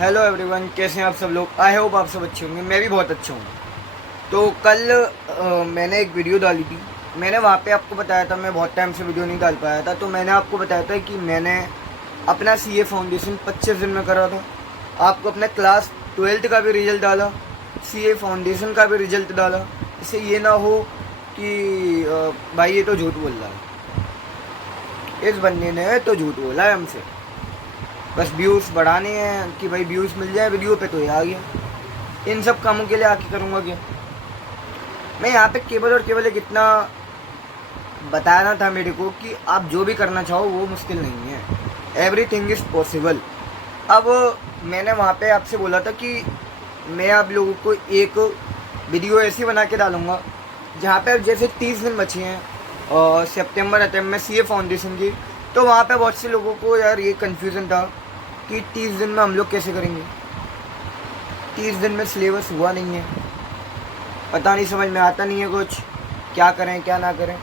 Hello everyone, कैसे हैं आप सब लोग। आई होप आप सब अच्छे होंगे। मैं भी बहुत अच्छा हूँ। तो कल मैंने एक वीडियो डाली थी। मैंने वहाँ पे आपको बताया था, मैं बहुत टाइम से वीडियो नहीं डाल पाया था, तो मैंने आपको बताया था कि मैंने अपना सीए फाउंडेशन 25 दिन में करा था। आपको अपना क्लास 12th का भी रिजल्ट डाला, सीए फाउंडेशन का भी रिजल्ट डाला। इससे ये ना हो कि भाई ये तो झूठ बोल रहा है, इस बंदे ने तो झूठ बोला है हमसे, बस व्यूज़ बढ़ाने हैं कि भाई व्यूज़ मिल जाए वीडियो पे, तो ये आ गया। इन सब कामों के लिए आके करूँगा क्या। मैं यहाँ पे केवल और केवल एक इतना बताना था मेरे को कि आप जो भी करना चाहो वो मुश्किल नहीं है, एवरीथिंग इज़ पॉसिबल। अब मैंने वहाँ पे आपसे बोला था कि मैं आप लोगों को एक वीडियो ऐसी बना के डालूँगा जहाँ पे अब जैसे 30 दिन बचे हैं और सितंबर अटैम्प में सीए फाउंडेशन की, तो वहाँ पे बहुत से लोगों को यार ये कन्फ्यूज़न था कि 30 दिन में हम लोग कैसे करेंगे। 30 दिन में सिलेबस हुआ नहीं है, पता नहीं, समझ में आता नहीं है कुछ, क्या करें क्या ना करें।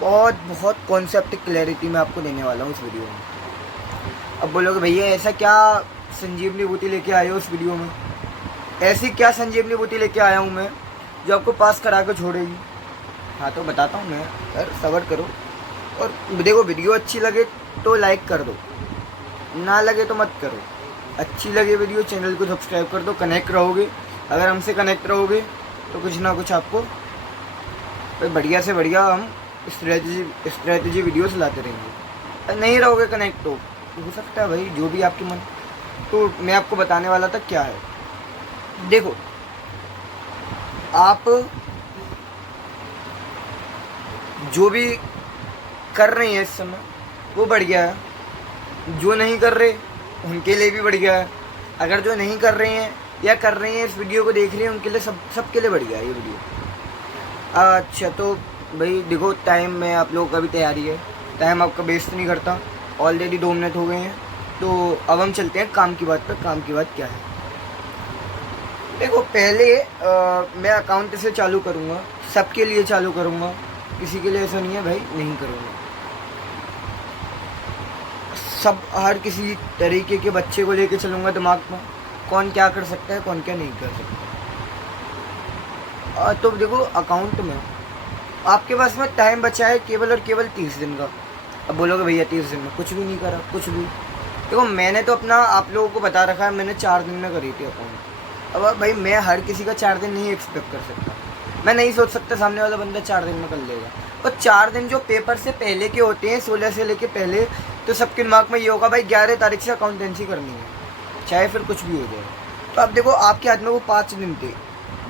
बहुत बहुत कॉन्सेप्ट क्लैरिटी मैं आपको देने वाला हूँ इस वीडियो में। अब बोलोगे भैया ऐसा क्या संजीवनी बूटी लेके आए हो उस वीडियो में, ऐसी क्या संजीवनी बूटी लेके आया हूँ मैं जो आपको पास करा कर छोड़ेगी। हाँ तो बताता हूँ मैं, यार सब्र करो। और देखो, वीडियो अच्छी लगे तो लाइक कर दो, ना लगे तो मत करो। अच्छी लगे वीडियो, चैनल को सब्सक्राइब कर दो। कनेक्ट रहोगे, अगर हमसे कनेक्ट रहोगे तो कुछ ना कुछ आपको बढ़िया से बढ़िया हम स्ट्रेटजी वीडियोस लाते रहेंगे। नहीं रहोगे कनेक्ट तो हो सकता है भाई जो भी आपकी मन। तो मैं आपको बताने वाला था क्या है। देखो, आप जो भी कर रहे हैं इस समय वो बढ़िया है, जो नहीं कर रहे उनके लिए भी बढ़िया है। अगर जो नहीं कर रहे हैं या कर रहे हैं इस वीडियो को देख रहे हैं उनके लिए सबके लिए बढ़िया है ये वीडियो। अच्छा तो भाई देखो, टाइम में आप लोगों का भी तैयारी है, टाइम आपका वेस्ट नहीं करता। ऑलरेडी 2 मिनट हो गए हैं, तो अब हम चलते हैं काम की बात पर। काम की बात क्या है, देखो पहले मैं अकाउंट से चालू करूँगा, सबके लिए चालू करूँगा, किसी के लिए ऐसा नहीं है भाई नहीं करूँगा। सब हर किसी तरीके के बच्चे को लेके चलूँगा दिमाग में, कौन क्या कर सकता है कौन क्या नहीं कर सकता। तो देखो, अकाउंट में आपके पास में टाइम बचा है केवल और केवल 30 दिन का। अब बोलोगे भैया 30 दिन में कुछ भी नहीं करा, कुछ भी। देखो मैंने तो अपना आप लोगों को बता रखा है, मैंने 4 दिन में करी थी अकाउंट। अब भाई मैं हर किसी का 4 दिन नहीं एक्सपेक्ट कर सकता, मैं नहीं सोच सकता सामने वाला बंदा 4 दिन में कर लेगा। और 4 दिन जो पेपर से पहले के होते हैं, 16 से लेके पहले, तो सबके दिमाग में ये होगा भाई 11 तारीख से अकाउंटेंसी करनी है, चाहे फिर कुछ भी हो जाए। तो अब देखो आपके हाथ में वो 5 दिन थे,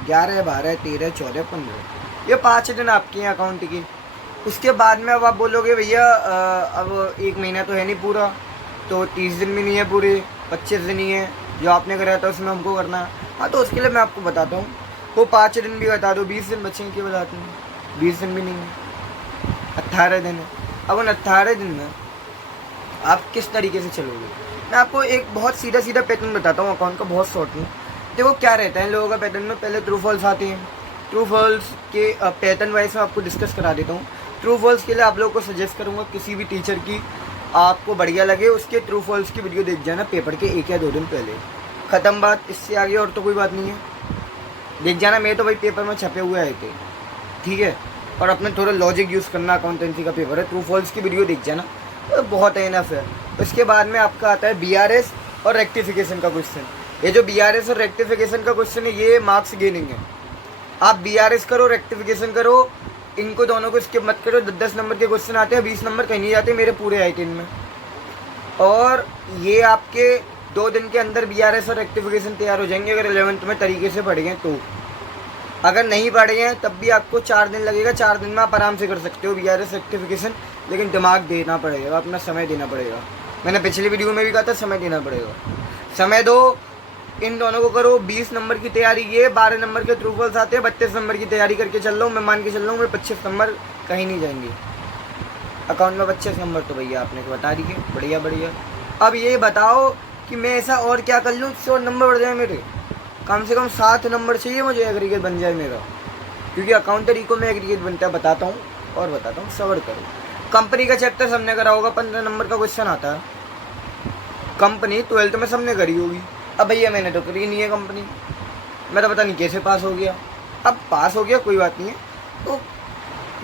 11, 12, 13, 14, 15, ये 5 दिन आपके हैं अकाउंट की। उसके बाद में अब आप बोलोगे भैया अब 1 महीना तो है नहीं पूरा, तो 30 दिन भी नहीं है पूरे, 25 दिन ही है जो आपने कराया था उसमें हमको करना है। हाँ तो उसके लिए मैं आपको बताता हूँ, वो 5 दिन भी बता दो, 20 दिन बचे हैं केवल हाथ में। 20 दिन भी नहीं है, 18 दिन है। अब उन 18 दिन में आप किस तरीके से चलोगे, मैं आपको एक बहुत सीधा सीधा पैटर्न बताता हूँ अकाउंट का, बहुत शॉर्ट में। देखो क्या रहता है इन लोगों का पैटर्न में, पहले ट्रू फॉल्स आते हैं। ट्रू फॉल्स के पैटर्न वाइज में आपको डिस्कस करा देता हूँ। ट्रू फॉल्स के लिए आप लोगों को सजेस्ट करूँगा किसी भी टीचर की आपको बढ़िया लगे उसके ट्रू फॉल्स की वीडियो देख जाना पेपर के 1 या 2 दिन पहले। ख़त्म बात, इससे आगे और तो कोई बात नहीं है, देख जाना। मैं तो भाई पेपर में छपे हुए आए थे, ठीक है। और अपने थोड़ा लॉजिक यूज़ करना, अकाउंटेंसी का पेपर है, ट्रू फॉल्स की वीडियो देख जाना, तो बहुत इनफ है। उसके बाद में आपका आता है बीआरएस और रेक्टिफिकेशन का क्वेश्चन। ये जो बीआरएस और रेक्टिफिकेशन का क्वेश्चन है ये मार्क्स गेनिंग है। आप बीआरएस करो, रेक्टिफिकेशन करो, इनको दोनों को स्किप मत करो। 10-10 नंबर के क्वेश्चन आते हैं, 20 नंबर कहीं नहीं जाते, मेरे पूरे आए थे इनमें। और ये आपके 2 दिन के अंदर बीआरएस और रेक्टिफिकेशन तैयार हो जाएंगे अगर 11th में तरीके से पढ़ गए तो। अगर नहीं पढ़े हैं तब भी आपको 4 दिन लगेगा, 4 दिन में आप आराम से कर सकते हो बीआरएस रेक्टिफिकेशन, लेकिन दिमाग देना पड़ेगा, अपना समय देना पड़ेगा। मैंने पिछली वीडियो में भी कहा था समय देना पड़ेगा, समय दो, इन दोनों को करो। 20 नंबर की तैयारी ये, 12 नंबर के ट्रू फॉल्स आते हैं, 32 नंबर की तैयारी करके चल रहा हूँ मैं, मान के चल रहा हूँ मैं 25 नंबर कहीं नहीं जाएंगे अकाउंट में। 25 नंबर तो भैया आपने बता दिए, बढ़िया बढ़िया। अब ये बताओ कि मैं ऐसा और क्या कर लूँ जिससे और नंबर बढ़ जाए मेरे, कम से कम 7 नंबर चाहिए मुझे एग्रीगेट बन जाए मेरा, क्योंकि अकाउंटर इको में एग्रीगेट बनता है। बताता हूँ और बताता हूँ, सब्र करो। कंपनी का चैप्टर सबने करा होगा, 15 नंबर का क्वेश्चन आता है। कंपनी 12th में सबने करी होगी, अब भैया मैंने तो करी नहीं है कंपनी, मैं तो पता नहीं कैसे पास हो गया। अब पास हो गया कोई बात नहीं है। तो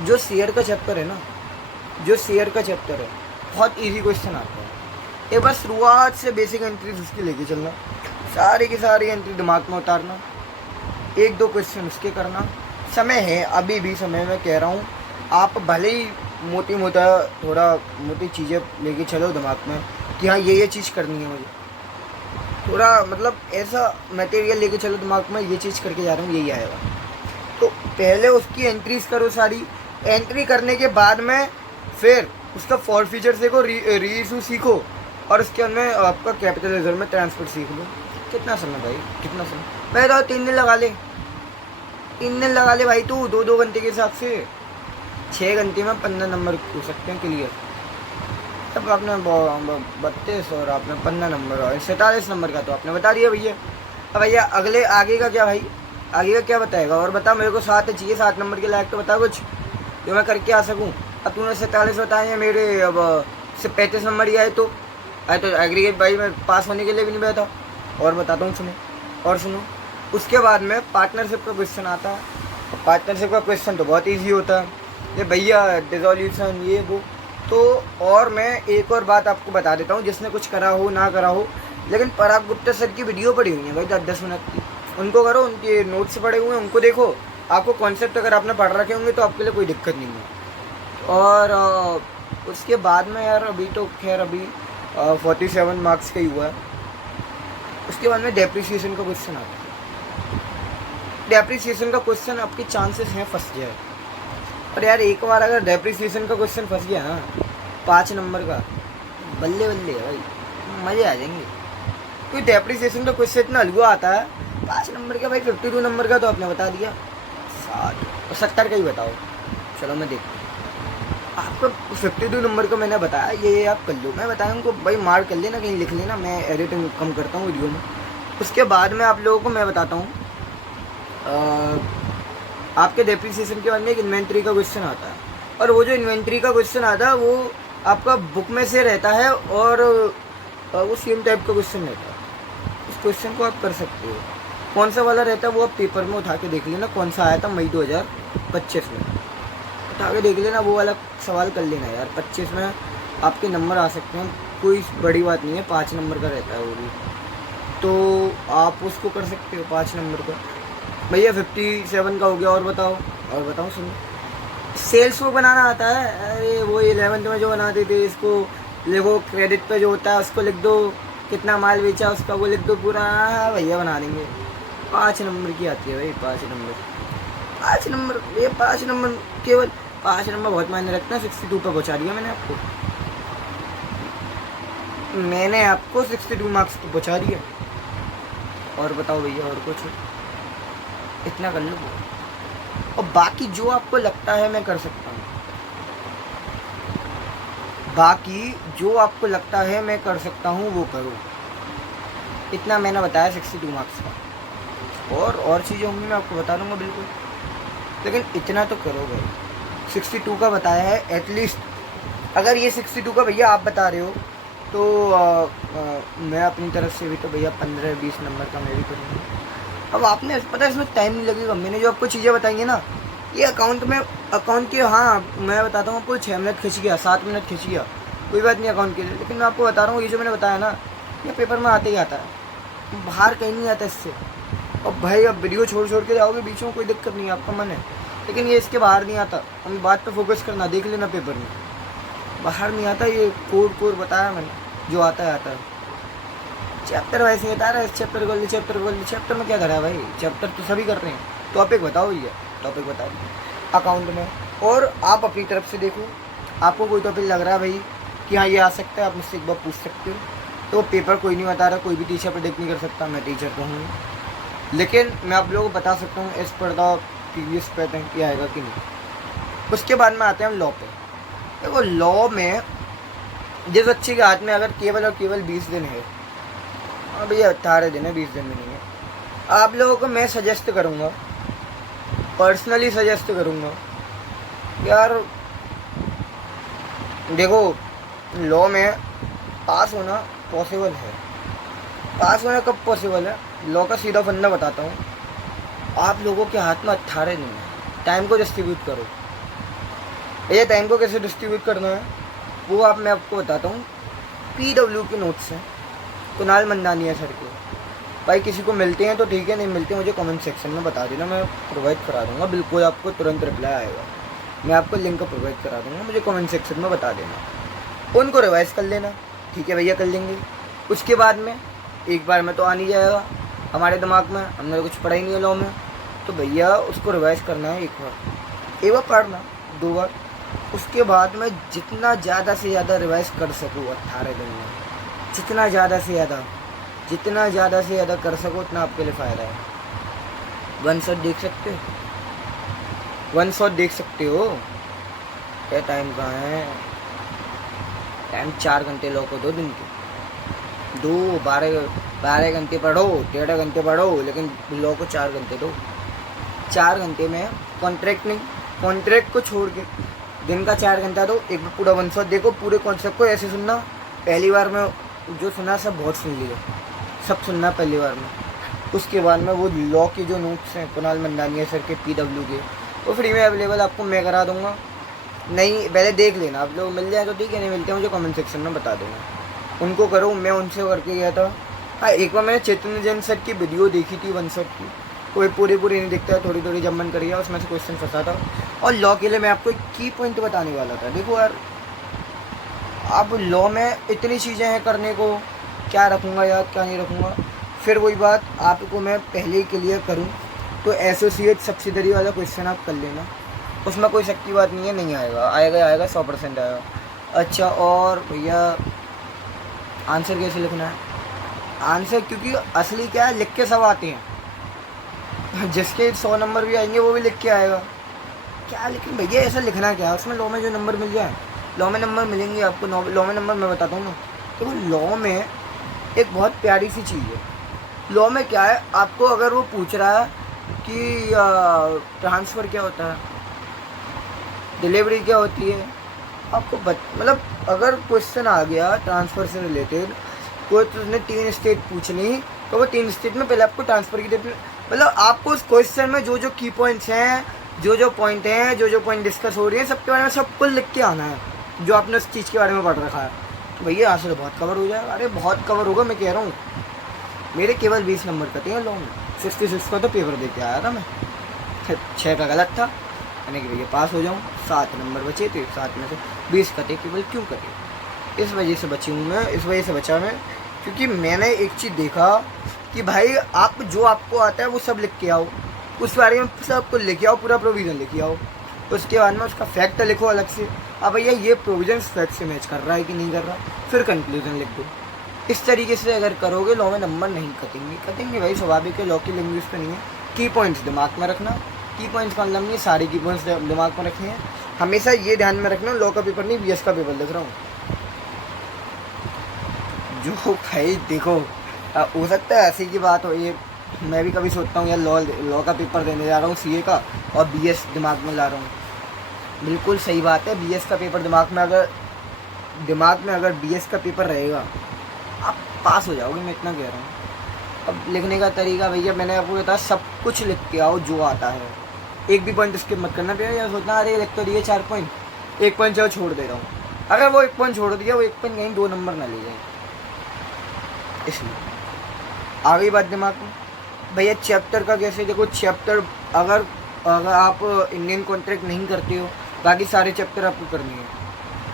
जो शेयर का चैप्टर है ना, जो शेयर का चैप्टर है, बहुत इजी क्वेश्चन आता है। एक बार शुरुआत से बेसिक एंट्रीज उसकी लेके चलना, सारी की सारी एंट्री दिमाग में उतारना, एक दो क्वेश्चन उसके करना। समय है, अभी भी समय में कह रहा हूँ। आप भले ही मोटी मोटा थोड़ा मोटी चीज़ें लेके चलो दिमाग में कि हाँ ये चीज़ करनी है मुझे, थोड़ा मतलब ऐसा मटेरियल लेके चलो दिमाग में, ये चीज़ करके जा रहा हूँ यही आएगा। तो पहले उसकी एंट्रीज करो सारी, एंट्री करने के बाद में फिर उसका फॉर फीचर देखो, रीइशू सीखो, और उसके अंदर आपका कैपिटल रिजर्व में ट्रांसफर सीख लो। कितना समय भाई, कितना समय, मैं तो 3 दिन लगा ले, 3 दिन लगा ले भाई तू, 2-2 घंटे के हिसाब से 6 घंटे में 15 नंबर हो सकते हैं क्लियर। तब आपने 32 और आपने 15 नंबर और 47 नंबर का तो आपने बता दिया भैया। अब भैया अगले आगे का क्या भाई, आगे का क्या बताएगा, और बता मेरे को 7 चाहिए, 7 नंबर के लायक तो बता कुछ जो मैं करके आ सकूँ। अब तूने 47 बताए हैं मेरे, अब से 35 नंबर ही आए तो एग्रीगेट भाई मैं पास होने के लिए भी नहीं बैठा। और बताता हूँ सुनो, और सुनो, उसके बाद में पार्टनरशिप का क्वेश्चन आता है। पार्टनरशिप का क्वेश्चन तो बहुत ईजी होता है, ये भैया डिसोल्यूशन ये वो। तो और मैं एक और बात आपको बता देता हूँ, जिसने कुछ करा हो ना करा हो, लेकिन पराग गुप्ता सर की वीडियो पड़ी हुई है भाई 10-10 मिनट की, उनको करो, उनके नोट्स पड़े हुए हैं उनको देखो। आपको कॉन्सेप्ट अगर आपने पढ़ रखे होंगे तो आपके लिए कोई दिक्कत नहीं है। और उसके बाद में यार अभी तो खैर अभी 47 मार्क्स का ही हुआ है। उसके बाद में डेप्रिसिएशन का क्वेश्चन आता है। डेप्रिसिएशन का क्वेश्चन आपके चांसेस हैं फंस जाए, और यार एक बार अगर डेप्रिसिएशन का क्वेश्चन फंस गया ना 5 नंबर का, बल्ले बल्ले है भाई, मज़े आ जाएंगे। क्योंकि डेप्रिसिएशन का क्वेश्चन इतना हलवा आता है, 5 नंबर का भाई, 52 नंबर का तो आपने बता दिया, 60 और 70 का ही बताओ। चलो मैं देखता हूँ आपको 52 नंबर का मैंने बताया, ये आप कर लो, मैं बताया उनको भाई मार्क कर लेना, कहीं लिख लेना, मैं एडिटिंग कम करता हूँ वीडियो में। उसके बाद में आप लोगों को मैं बताता हूँ आपके डेप्रिसिएशन के बाद में एक इन्वेंट्री का क्वेश्चन आता है, और वो जो इन्वेंट्री का क्वेश्चन आता है वो आपका बुक में से रहता है, और वो सेम टाइप का क्वेश्चन रहता है। उस क्वेश्चन को आप कर सकते हो, कौन सा वाला रहता है वो आप पेपर में उठा के देख लेना, कौन सा आया था मई 2025 में, उठा के देख लेना, वो वाला सवाल कर लेना यार। 25 में आपके नंबर आ सकते हैं, कोई बड़ी बात नहीं है, 5 नंबर का रहता है वो भी, तो आप उसको कर सकते हो 5 नंबर का। भैया 57 का हो गया, और बताओ सुनो, सेल्स वो बनाना आता है, अरे वो 11th में जो बनाते थे, इसको लिखो, क्रेडिट पे जो होता है उसको लिख दो, कितना माल बेचा उसका वो लिख दो पूरा, भैया बना देंगे। 5 नंबर की आती है भाई, 5 नंबर, ये 5 नंबर, केवल 5 नंबर बहुत मायने रखते हैं। 62 पर पहुँचा दिया मैंने आपको 62 मार्क्स पर पहुँचा दिया। और बताओ भैया, और कुछ इतना कर लो, और बाकी जो आपको लगता है मैं कर सकता हूँ, बाकी जो आपको लगता है मैं कर सकता हूँ वो करो। इतना मैंने बताया 62 मार्क्स का, और चीज़ें होंगी मैं आपको बता दूँगा बिल्कुल, लेकिन इतना तो करो भाई। 62 का बताया है एटलीस्ट। अगर ये 62 का भैया आप बता रहे हो तो मैं अपनी तरफ से भी तो भैया 15-20 नंबर का मैं भी करूँगा। अब आपने पता है इसमें टाइम नहीं लगेगा, मैंने जो आपको चीज़ें बताई है ना, ये अकाउंट के, हाँ मैं बताता हूँ आपको 6 मिनट खिंच गया, 7 मिनट खिंच गया, कोई बात नहीं अकाउंट के लिए, लेकिन मैं आपको बता रहा हूँ ये जो मैंने बताया ना, ये पेपर में आते ही आता है, बाहर कहीं नहीं आता इससे। और भाई अब वीडियो छोड़ के जाओगे बीच में कोई दिक्कत नहीं, आपका मन है, लेकिन ये इसके बाहर नहीं आता। हम बात पे फोकस करना, देख लेना पेपर में, बाहर नहीं आता, ये कोड बताया मैंने, जो आता है। चैप्टर वैसे बता रहा है, चैप्टर में क्या करा है भाई, चैप्टर तो सभी कर रहे हैं। टॉपिक बताओ भैया, टॉपिक बताओ अकाउंट में, और आप अपनी तरफ से देखो, आपको कोई टॉपिक लग रहा है भाई कि हाँ ये आ सकता है, आप मुझसे एक बार पूछ सकते हो। तो पेपर कोई नहीं बता रहा, कोई भी टीचर प्रेडिक्ट नहीं कर सकता, मैं टीचर तो हूँ, लेकिन मैं आप लोगों को बता सकता हूँ as per the previous pattern कि आएगा कि नहीं। उसके बाद में आते हैं हम लॉ पे। देखो लॉ में जिस बच्चे के हाथ में अगर केवल और केवल 20 दिन है, हाँ भैया 18 दिन है, 20 दिन में नहीं है, आप लोगों को मैं सजेस्ट करूँगा, पर्सनली सजेस्ट करूँगा यार, देखो लॉ में पास होना पॉसिबल है, पास होना कब पॉसिबल है? लॉ का सीधा फंडा बताता हूँ, आप लोगों के हाथ में 18 दिन है, टाइम को डिस्ट्रीब्यूट करो। ये टाइम को कैसे डिस्ट्रीब्यूट करना है वो मैं आपको बताता हूँ। PW के नोट्स हैं, कुणाल मंदानिया सर के। भाई किसी को मिलते हैं तो ठीक है, नहीं मिलते मुझे कमेंट सेक्शन में बता देना, मैं प्रोवाइड करा दूँगा, बिल्कुल आपको तुरंत रिप्लाई आएगा। मैं आपको लिंक प्रोवाइड करा दूँगा, मुझे कमेंट सेक्शन में बता देना, उनको रिवाइज़ कर लेना। ठीक है भैया, कर लेंगे। उसके बाद में एक बार में तो आ नहीं जाएगा हमारे दिमाग में, हमने कुछ पढ़ा ही नहीं है लॉ में, तो भैया उसको रिवाइज़ करना है एक बार पढ़ना, 2 बार। उसके बाद में जितना ज़्यादा से ज़्यादा रिवाइज़ कर सकूँ 18 दिन में, जितना ज़्यादा से ज़्यादा कर सको उतना आपके लिए फ़ायदा है। वन शॉट देख सकते हो। क्या टाइम कहाँ है? टाइम 4 घंटे लॉ को 2 दिन के, 12 घंटे पढ़ो, 13 घंटे पढ़ो, लेकिन लॉ को 4 घंटे दो। 4 घंटे में कॉन्ट्रैक्ट को छोड़ के दिन का 4 घंटा दो। एक बार पूरा वन शॉट देखो, पूरे कॉन्सेप्ट को ऐसे सुनना। पहली बार में जो सुना सब बहुत सुन लिया, सब सुनना पहली बार में। उसके बाद में वो लॉ के जो नोट्स हैं कुणाल मंदानिया सर के PW के, वो फ्री में अवेलेबल आपको मैं करा दूँगा। नहीं पहले देख लेना, आप लोग मिल जाए तो ठीक है, नहीं मिलते मुझे कमेंट सेक्शन में बता देना। उनको करो, मैं उनसे करके गया था। हाँ, एक बार मैंने चैतन्य जैन सर की वीडियो देखी थी वन शॉट की, कोई पूरी नहीं दिखता है, थोड़ी जब मन करिए उसमें से क्वेश्चन फंसा था। और लॉ के लिए मैं आपको एक की पॉइंट बताने वाला था। देखो यार, अब लॉ में इतनी चीज़ें हैं करने को, क्या रखूँगा याद, क्या नहीं रखूँगा। फिर वही बात आपको मैं पहले ही क्लियर करूँ तो एसोसिएट सब्सिडरी वाला क्वेश्चन आप कर लेना, उसमें कोई शक की बात नहीं है, नहीं आएगा 100% आएगा। अच्छा, और भैया आंसर कैसे लिखना है? आंसर क्योंकि असली क्या है, लिख के सब आते हैं, जिसके 100 नंबर भी आएंगे वो भी लिख के आएगा क्या। लेकिन भैया ऐसा लिखना क्या है उसमें? लॉ में जो नंबर मिल जाए, लॉ में नंबर मिलेंगे आपको। लॉ में नंबर मैं बताता हूँ ना, तो लॉ में एक बहुत प्यारी सी चीज़ है। लॉ में क्या है, आपको अगर वो पूछ रहा है कि ट्रांसफ़र क्या होता है, डिलीवरी क्या होती है, आपको मतलब अगर क्वेश्चन आ गया ट्रांसफ़र से रिलेटेड, कोई तो उसने 3 स्टेट पूछनी, तो वो 3 स्टेट में पहले आपको ट्रांसफ़र की मतलब आपको उस क्वेश्चन में जो की पॉइंट्स हैं, जो पॉइंट हैं, जो पॉइंट डिस्कस हो रही है, सबके बारे में सब कुछ लिख के आना है, जो आपने उस चीज़ के बारे में पढ़ रखा है। तो भैया यहाँ से तो बहुत कवर हो जाएगा। अरे बहुत कवर होगा, मैं कह रहा हूँ। मेरे केवल 20 नंबर कटे हैं लॉ में, 66 का तो पेपर दे के आया था मैं, 6 का गलत था, यानी कि भैया पास हो जाऊँ। 7 नंबर बचे थे, 7 में से 20 कटे। केवल क्यों कटे? इस वजह से बची हूँ मैं, इस वजह से बचा मैं, क्योंकि मैंने एक चीज़ देखा कि भाई आप जो आपको आता है वो सब लिख के आओ, उस बारे में सब कुछ लिखे आओ, पूरा प्रोविज़न लिखे आओ। उसके बाद में उसका फैक्ट लिखो अलग से। अब भैया ये प्रोविज़न फैक्ट से मैच कर रहा है कि नहीं कर रहा, फिर कंक्लूजन लिख दो। इस तरीके से अगर करोगे लॉ में नंबर नहीं कटेंगे भाई, स्वाभाविक है, लॉ की लैंग्वेज पे नहीं है। की पॉइंट्स दिमाग में रखना, की पॉइंट्स का मतलब नहीं सारे की पॉइंट्स दिमाग में रखने हैं। हमेशा ये ध्यान में रखना, लॉ का पेपर नहीं BS का पेपर लिख रहा हूँ। जो भाई देखो, हो सकता है ऐसी की बात हो, ये मैं भी कभी सोचता हूँ यार लॉ का पेपर देने जा रहा हूँ CA का, और BS दिमाग में ला रहा हूँ। बिल्कुल सही बात है, BS का पेपर दिमाग में अगर BS का पेपर रहेगा, आप पास हो जाओगे, मैं इतना कह रहा हूँ। अब लिखने का तरीका भैया मैंने आपको बताया, सब कुछ लिख के आओ जो आता है, एक भी पॉइंट स्किप मत करना भैया। या सोचना अरे लिख तो दिए 4 पॉइंट, 1 पॉइंट जो छोड़ दे रहा हूँ, अगर वो 1 पॉइंट छोड़ दिया, वो 1 पॉइंट कहीं 2 नंबर ना ले जाए, इसलिए आ गई बात दिमाग में। भैया चैप्टर का कैसे, देखो चैप्टर अगर आप इंडियन कॉन्ट्रैक्ट नहीं करते हो, बाकी सारे चैप्टर आपको करनी है।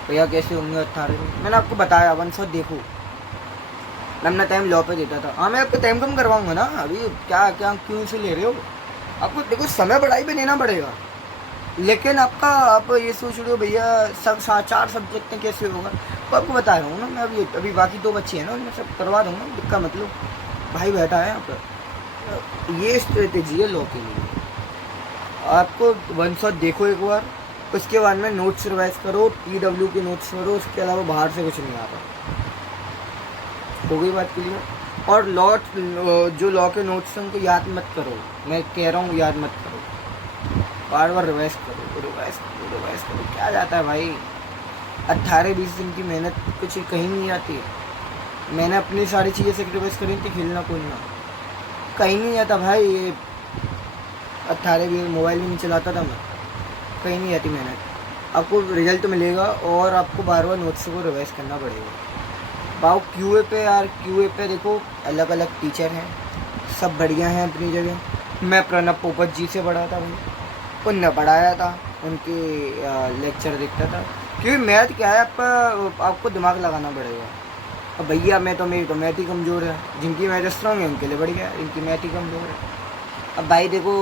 भैया कैसे होंगे 18 में, मैंने आपको बताया। 1 शॉट देखो, मैं अपना टाइम लॉ पे देता था। हाँ, मैं आपका टाइम कम करवाऊंगा ना, अभी क्या क्यों से ले रहे हो? आपको देखो समय पढ़ाई पे देना पड़ेगा, लेकिन आप ये सोच रहे हो भैया सब 4 सब्जेक्ट में कैसे होगा, तो आपको बता रहा हूँ ना मैं। अभी बाकी 2 बच्चे हैं ना, उनमें सब करवा दूँगा, दिक्कत मतलब भाई बैठा है यहाँ पर। ये स्ट्रेटेजी है लॉ के लिए। आपको 1 शॉट देखो एक बार, उसके बाद में नोट्स रिवाइज करो, PW के नोट्स करो, उसके अलावा बाहर से कुछ नहीं आता। हो गई बात क्लियर? और जो लॉ के नोट्स हैं उनको याद मत करो, मैं कह रहा हूँ याद मत करो, बार रिवाइज करो। क्या जाता है भाई, 18-20 दिन की मेहनत कुछ कहीं नहीं आती है। मैंने अपनी सारी चीज़ें सेक्रीफाइस करी थी, खेलना कूदना कहीं नहीं जाता भाई। ये 18-20 मोबाइल भी नहीं चलाता था मैं, कहीं नहीं जाती मेहनत। आपको रिजल्ट तो मिलेगा और आपको बार बार नोट्स को रिवाइज करना पड़ेगा। बाओ क्यूए पे यार, क्यूए पे देखो अलग अलग टीचर हैं, सब बढ़िया हैं अपनी जगह। मैं प्रणब पोपट जी से पढ़ा था भाई, उनने पढ़ाया था, उनके लेक्चर देखता था। क्योंकि मैथ क्या है, आपको दिमाग लगाना पड़ेगा। अब भैया मेरी तो मैथ ही कमज़ोर है, जिनकी मैथ स्ट्रॉन्ग है उनके लिए बढ़िया है, इनकी मैथ ही कमज़ोर है। अब भाई देखो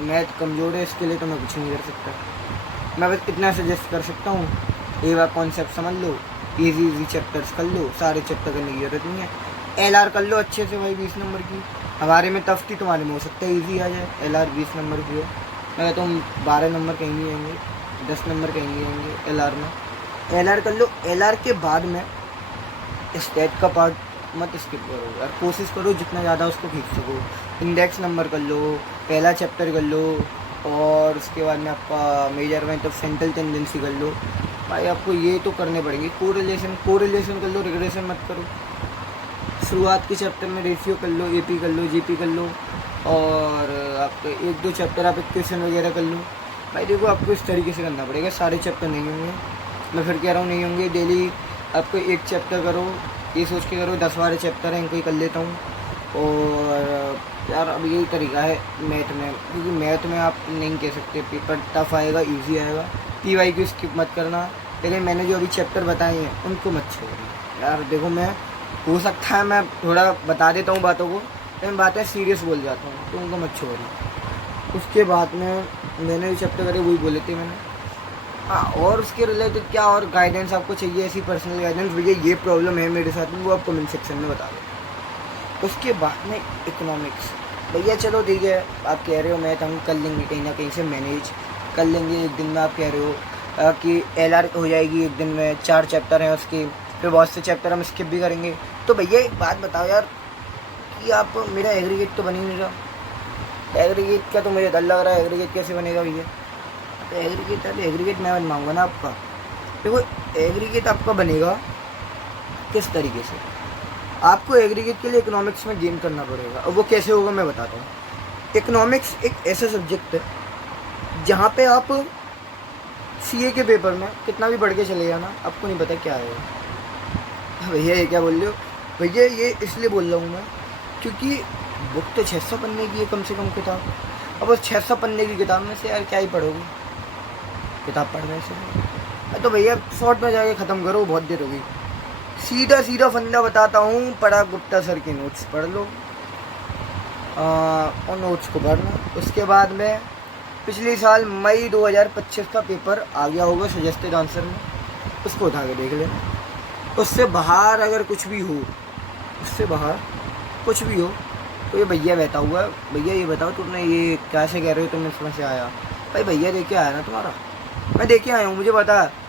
मैथ कमज़ोर है, इसके लिए तो मैं कुछ नहीं कर सकता। मैं बस इतना सजेस्ट कर सकता हूँ, एक बार कॉन्सेप्ट समझ लो, इजी चैप्टर्स कर लो, सारे चैप्टर करने की जरूरत नहीं है। एलआर कर लो अच्छे से भाई 20 नंबर की। हमारे में टफ थी, तुम्हारे में हो सकता है ईजी आ जाए। एलआर 20 नंबर की हो, मैं तुम 12 नंबर कहीं नहीं आएंगे, 10 नंबर कहीं नहीं आएंगे एलआर में। एलआर कर लो, एलआर के बाद में स्टेट का पार्ट मत स्किप करो यार, कोशिश करो जितना ज़्यादा उसको खींच सको। इंडेक्स नंबर कर लो, पहला चैप्टर कर लो, और उसके बाद में आपका मेजरमेंट ऑफ सेंट्रल टेंडेंसी कर लो। भाई आपको ये तो करने पड़ेंगे। कोरिलेशन कर लो, रिग्रेशन मत करो। शुरुआत के चैप्टर में रेशियो कर लो, एपी कर लो, जीपी कर लो, और आपके 1-2 चैप्टर आप इक्वेशन वगैरह कर लो। भाई देखो आपको इस तरीके से करना पड़ेगा, सारे चैप्टर नहीं होंगे, मैं फिर कह रहा हूँ नहीं होंगे। डेली आपको एक चैप्टर करो, ये सोच के करो 10-12 चैप्टर हैं, इनको ही कर लेता हूँ। और यार अब यही तरीका है मैथ में, क्योंकि मैथ में आप नहीं कह सकते पेपर टफ आएगा ईजी आएगा। पीवाई की स्किप मत करना, लेकिन मैंने जो अभी चैप्टर बताए हैं उनको मत छोड़ना यार। देखो मैं हो सकता है मैं थोड़ा बता देता हूँ बातों को, लेकिन बातें सीरियस बोल जाता हूँ, तो उनको मत छोड़ना। उसके बाद में मैंने जो चैप्टर करे वही बोले थे मैंने। हाँ, और उसके रिलेटेड क्या और गाइडेंस आपको चाहिए, ऐसी पर्सनल गाइडेंस, भैया ये प्रॉब्लम है मेरे साथ में, वो आप कमेंट सेक्शन में बता दो। उसके बाद में इकोनॉमिक्स, भैया चलो ठीक है, आप कह रहे हो मैथ हम कर लेंगे कहीं ना कहीं से मैनेज कर लेंगे एक दिन में। आप कह रहे हो कि एलआर हो जाएगी एक दिन में, 4 चैप्टर हैं उसके, फिर बहुत से चैप्टर हम स्किप भी करेंगे। तो भैया एक बात बताओ यार, कि आप मेरा एग्रीगेट तो बन ही नहीं रहा। एग्रीगेट का तो मुझे डर लग रहा है, एग्रीगेट कैसे बनेगा भैया? तो एग्रीगेट मैं बनवाऊँगा ना आपका। देखो एग्रीगेट आपका बनेगा किस तरीके से, आपको एग्रीगेट के लिए इकोनॉमिक्स में गेन करना पड़ेगा, और वो कैसे होगा मैं बताता हूँ। इकोनॉमिक्स एक ऐसा सब्जेक्ट है जहाँ पे आप सीए के पेपर में कितना भी पढ़ के चले जाना, आपको नहीं पता क्या है। भैया ये क्या बोल रहे हो? भैया ये इसलिए बोल रहा हूँ मैं, क्योंकि बुक तो 600 पन्ने की है कम से कम किताब। अब उस 600 पन्ने की किताब में से यार क्या ही पढ़ोगे किताब पढ़ने से? तो भैया शॉर्ट में जाके ख़त्म करो, बहुत देर होगी। सीधा फंडा बताता हूँ, पराग गुप्ता सर के नोट्स पढ़ लो, और नोट्स को पढ़ना। उसके बाद में पिछले साल मई 2025 का पेपर आ गया होगा सजेस्टेड आंसर में, उसको उठा के देख लेना। उससे बाहर अगर कुछ भी हो, उससे बाहर कुछ भी हो, तो ये भैया बैठा हुआ है। भैया ये बताओ तुमने ये कैसे कह रहे हो, तुमने समझ से आया? भाई भैया देख के आया ना तुम्हारा, मैं देख के आया हूँ, मुझे पता है।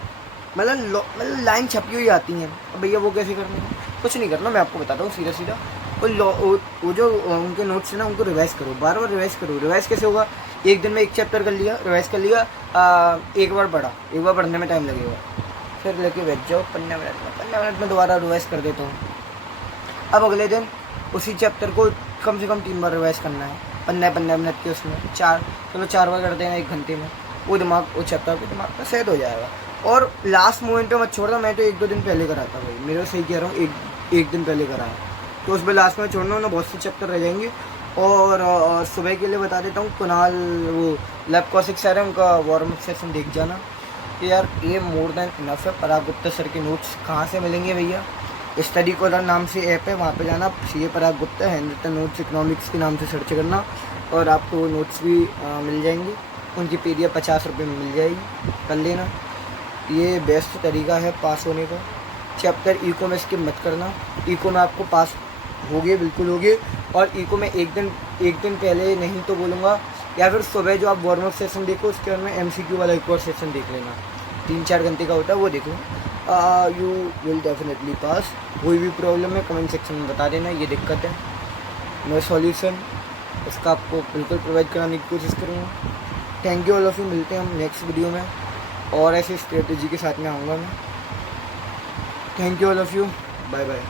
मतलब लाइन छपी हुई आती हैं। अब भैया वो कैसे करनी है? कुछ नहीं करना, मैं आपको बताता हूँ सीधा। वो जो उनके नोट्स है ना, उनको रिवाइज़ करो, बार बार रिवाइज़ करो। रिवाइज़ कैसे होगा? एक दिन में एक चैप्टर कर लिया, रिवाइज़ कर लिया, एक बार पढ़ा, एक बार पढ़ने में टाइम लगेगा, फिर लेके बैठ जाओ 15 मिनट में दोबारा रिवाइज़ कर देता हूँ। अब अगले दिन उसी चैप्टर को कम से कम 3 बार रिवाइज़ करना है, 15 मिनट के उसमें 4 बार कर देना 1 घंटे में। वो चैप्टर के दिमाग में सेट हो जाएगा। और लास्ट मोमेंट पे मत छोड़ना। मैं तो 1-2 दिन पहले कराता भाई, मेरे सही कह रहा हूँ, एक दिन पहले कराया, तो उसमें लास्ट में छोड़ना ना, बहुत से चैप्टर रह जाएंगे। और सुबह के लिए बता देता हूँ, कुणाल वो लैब कौशिक सर है, उनका वार्म अप सेशन देख जाना। कि यार ये मोर देन इनफ है। पराग गुप्ता सर के नोट्स कहाँ से मिलेंगे भैया? स्टडी कॉलर नाम से ऐप है, वहाँ पे जाना, CA Parag Gupta handwritten notes economics के नाम से सर्च करना, और आपको वो नोट्स भी मिल जाएंगे। उनकी PDF 50 रुपये में मिल जाएगी, कर लेना। ये बेस्ट तरीका है पास होने का। चैप्टर इको में स्किप मत करना, इको में आपको पास होगे, बिल्कुल होगे। और इको में एक दिन पहले नहीं तो बोलूँगा, या फिर सुबह जो आप वार्म अप सेशन देखो, उसके बाद में MCQ वाला एक और सेशन देख लेना, 3-4 घंटे का होता है, वो देखो। You will definitely pass. कोई भी प्रॉब्लम है कमेंट सेक्शन में बता देना, ये दिक्कत है, मैं सॉल्यूशन इसका आपको बिल्कुल प्रोवाइड कराने की कोशिश करूँगा। Thank you all of you. मिलते हैं हम नेक्स्ट वीडियो में, और ऐसी स्ट्रेटजी के साथ में आऊँगा मैं। Thank you all of you, bye bye.